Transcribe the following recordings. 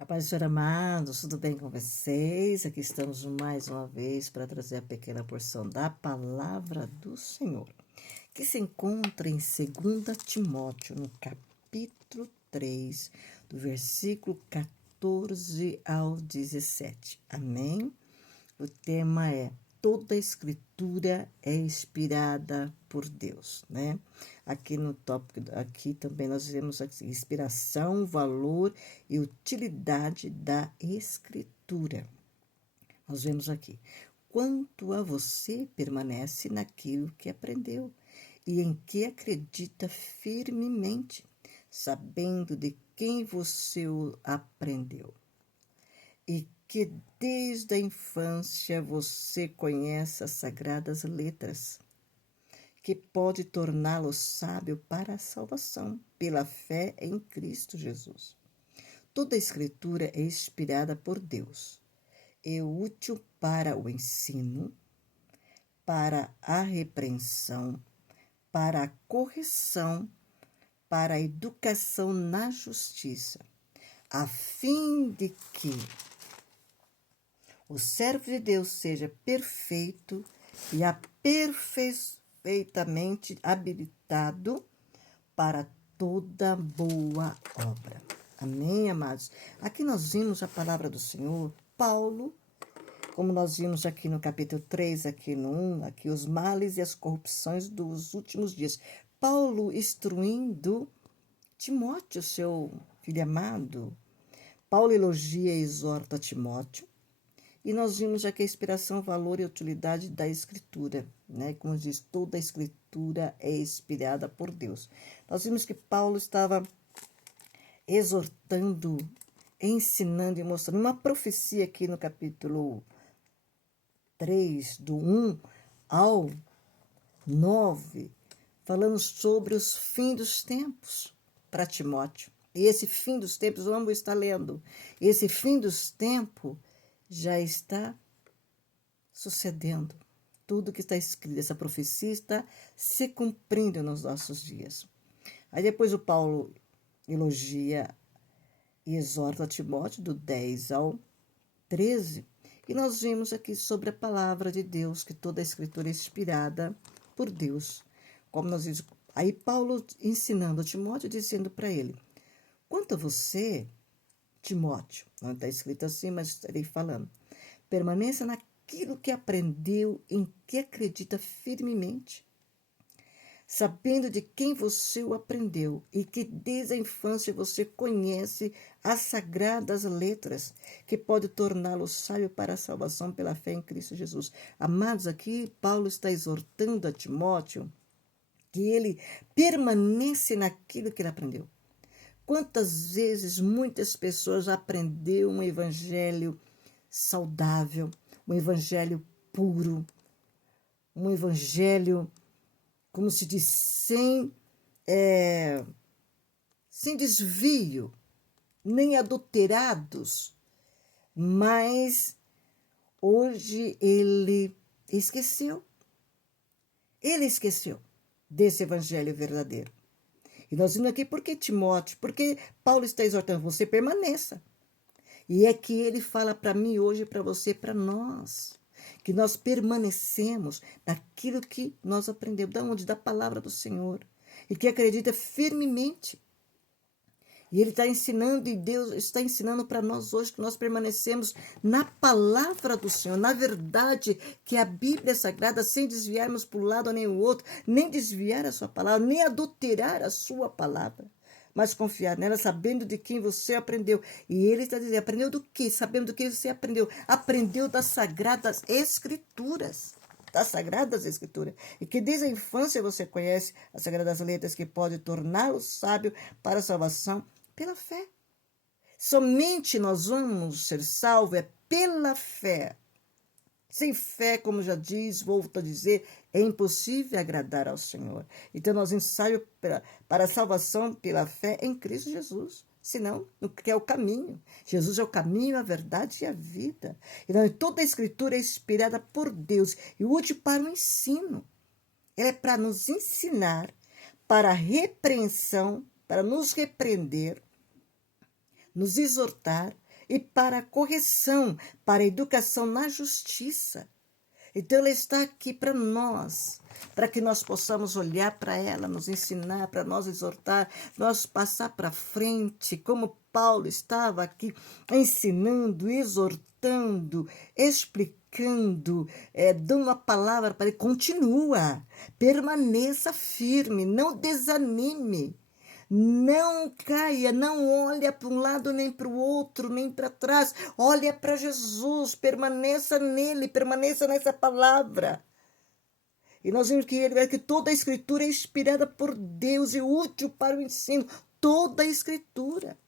A paz do Senhor, amados, tudo bem com vocês? Aqui estamos mais uma vez para trazer a pequena porção da palavra do Senhor, que se encontra em 2 Timóteo, no capítulo 3, do versículo 14 ao 17. Amém? O tema é: toda a escritura é inspirada por Deus, né? Aqui no tópico, aqui também nós vemos a inspiração, valor e utilidade da escritura. Nós vemos aqui: quanto a você, permanece naquilo que aprendeu e em que acredita firmemente, sabendo de quem você o aprendeu e que desde a infância você conhece as sagradas letras, que pode torná-lo sábio para a salvação pela fé em Cristo Jesus. Toda a escritura é inspirada por Deus, é útil para o ensino, para a repreensão, para a correção, para a educação na justiça, a fim de que o servo de Deus seja perfeito e perfeitamente habilitado para toda boa obra. Amém, amados? Aqui nós vimos a palavra do Senhor, Paulo, como nós vimos aqui no capítulo 3, aqui no 1, aqui os males e as corrupções dos últimos dias. Paulo instruindo Timóteo, seu filho amado. Paulo elogia e exorta Timóteo. E nós vimos aqui a inspiração, valor e utilidade da Escritura, né? Como diz, toda a Escritura é inspirada por Deus. Nós vimos que Paulo estava exortando, ensinando e mostrando uma profecia aqui no capítulo 3, do 1 ao 9, falando sobre os fins dos tempos para Timóteo. E esse fim dos tempos, vamos estar lendo, esse fim dos tempos já está sucedendo. Tudo que está escrito, essa profecia está se cumprindo nos nossos dias. Aí depois o Paulo elogia e exorta Timóteo, do 10 ao 13. E nós vimos aqui sobre a palavra de Deus, que toda a escritura é inspirada por Deus. Como nós vimos, aí Paulo ensinando a Timóteo, dizendo para ele: quanto a você, Timóteo, não está escrito assim, mas estarei falando, permaneça naquilo que aprendeu, em que acredita firmemente, sabendo de quem você o aprendeu e que desde a infância você conhece as sagradas letras, que pode torná-lo sábio para a salvação pela fé em Cristo Jesus. Amados, aqui Paulo está exortando a Timóteo que ele permanece naquilo que ele aprendeu. Quantas vezes muitas pessoas aprenderam um evangelho saudável, um evangelho puro, um evangelho, como se diz, sem desvio, nem adulterados, mas hoje ele esqueceu desse evangelho verdadeiro. E nós vimos aqui porque Timóteo, porque Paulo está exortando você, permaneça. E é que ele fala para mim hoje, para você, para nós, que nós permanecemos naquilo que nós aprendemos, da onde? Da palavra do Senhor, e que acredita firmemente. E ele está ensinando, e Deus está ensinando para nós hoje que nós permanecemos na palavra do Senhor, na verdade, que é a Bíblia Sagrada, sem desviarmos para um lado nem o outro, nem desviar a sua palavra, nem adulterar a sua palavra, mas confiar nela, sabendo de quem você aprendeu. E ele está dizendo: aprendeu do quê? Sabendo do que você aprendeu. Aprendeu das Sagradas Escrituras. Das Sagradas Escrituras. E que desde a infância você conhece as Sagradas Letras, que pode torná-lo sábio para a salvação pela fé. Somente nós vamos ser salvos pela fé. Sem fé, como já diz, volto a dizer, é impossível agradar ao Senhor. Então nós ensaiamos para a salvação pela fé em Cristo Jesus. Senão, que é o caminho. Jesus é o caminho, a verdade e a vida. Então, toda a Escritura é inspirada por Deus e útil para o ensino. Ela é para nos ensinar, para a repreensão, para nos repreender, nos exortar, e para a correção, para a educação na justiça. Então, ela está aqui para nós, para que nós possamos olhar para ela, nos ensinar, para nós exortar, nós passar para frente, como Paulo estava aqui ensinando, exortando, explicando, dando a palavra para ele. Continua, permaneça firme, não desanime. Não caia, não olha para um lado nem para o outro, nem para trás. Olha para Jesus, permaneça nele, permaneça nessa palavra. E nós vimos que toda a Escritura é inspirada por Deus e útil para o ensino. Toda a Escritura.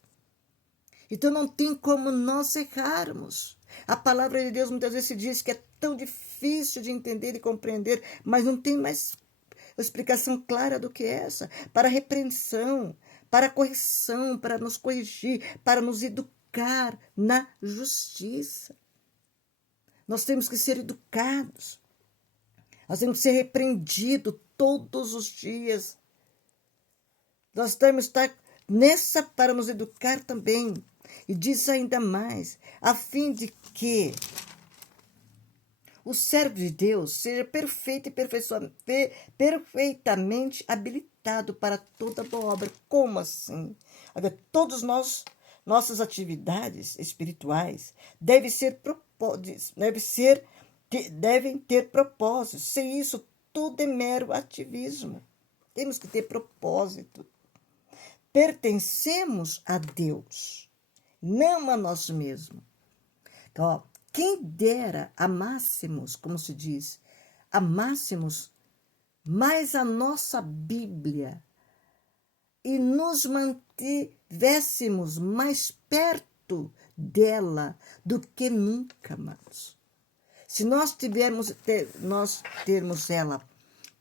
Então não tem como nós errarmos. A palavra de Deus muitas vezes se diz que é tão difícil de entender e compreender, mas não tem mais explicação clara do que essa, para a repreensão, para a correção, para nos corrigir, para nos educar na justiça. Nós temos que ser educados, nós temos que ser repreendidos todos os dias. Nós temos que estar nessa para nos educar também. E diz ainda mais, a fim de que o servo de Deus seja perfeito e perfeitamente habilitado para toda boa obra. Como assim? Todas nossas atividades espirituais devem ter propósito. Sem isso, tudo é mero ativismo. Temos que ter propósito. Pertencemos a Deus, não a nós mesmos. Então, quem dera amássemos, como se diz, amássemos mais a nossa Bíblia e nos mantivéssemos mais perto dela do que nunca mais. Se nós termos ela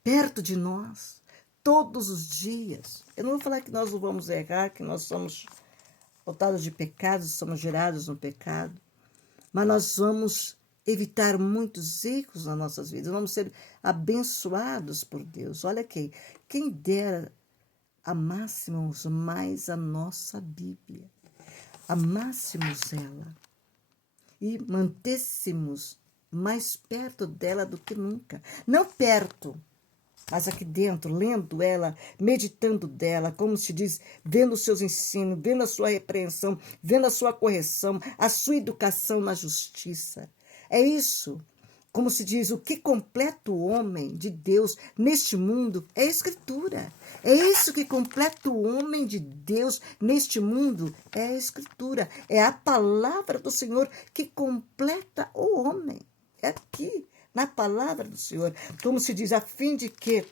perto de nós todos os dias, eu não vou falar que nós não vamos errar, que nós somos dotados de pecados, somos gerados no pecado, mas nós vamos evitar muitos erros nas nossas vidas, vamos ser abençoados por Deus. Olha aqui, quem dera amássemos mais a nossa Bíblia, amássemos ela e mantêssemos mais perto dela do que nunca. Não perto, mas aqui dentro, lendo ela, meditando dela, como se diz, vendo os seus ensinos, vendo a sua repreensão, vendo a sua correção, a sua educação na justiça. É isso, como se diz, o que completa o homem de Deus neste mundo é a Escritura. É isso que completa o homem de Deus neste mundo, é a Escritura. É a palavra do Senhor que completa o homem. É aqui, na palavra do Senhor, como se diz, a fim de que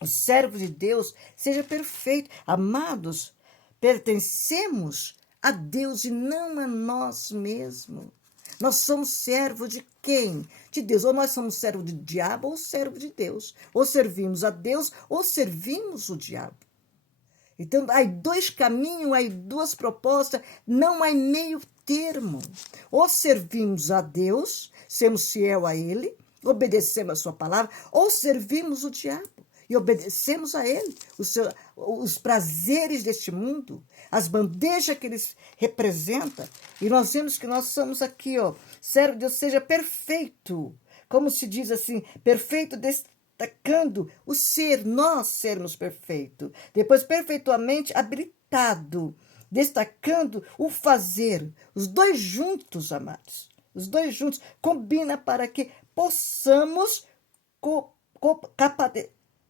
o servo de Deus seja perfeito. Amados, pertencemos a Deus e não a nós mesmos. Nós somos servos de quem? De Deus. Ou nós somos servo do diabo ou servo de Deus. Ou servimos a Deus ou servimos o diabo. Então, há dois caminhos, há duas propostas, não há meio termo. Ou servimos a Deus, sermos fiel a Ele, obedecemos a sua palavra, ou servimos o diabo e obedecemos a ele, os prazeres deste mundo, as bandejas que eles representam. E nós vemos que nós somos aqui, servo de Deus, seja perfeito, como se diz assim, perfeito destacando o ser, nós sermos perfeitos. Depois, perfeitamente habilitado, destacando o fazer. Os dois juntos, amados. Os dois juntos combinam para que possamos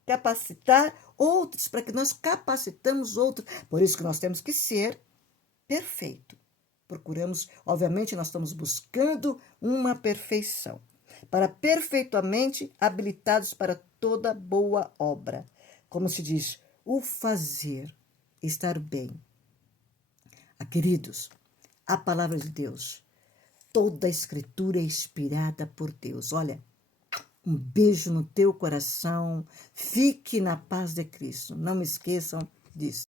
capacitar outros, para que nós capacitamos outros. Por isso que nós temos que ser perfeito. Procuramos, obviamente, nós estamos buscando uma perfeição. Para perfeitamente habilitados para toda boa obra. Como se diz, o fazer, estar bem. Queridos, a palavra de Deus, toda a Escritura é inspirada por Deus. Olha, um beijo no teu coração. Fique na paz de Cristo. Não me esqueçam disso.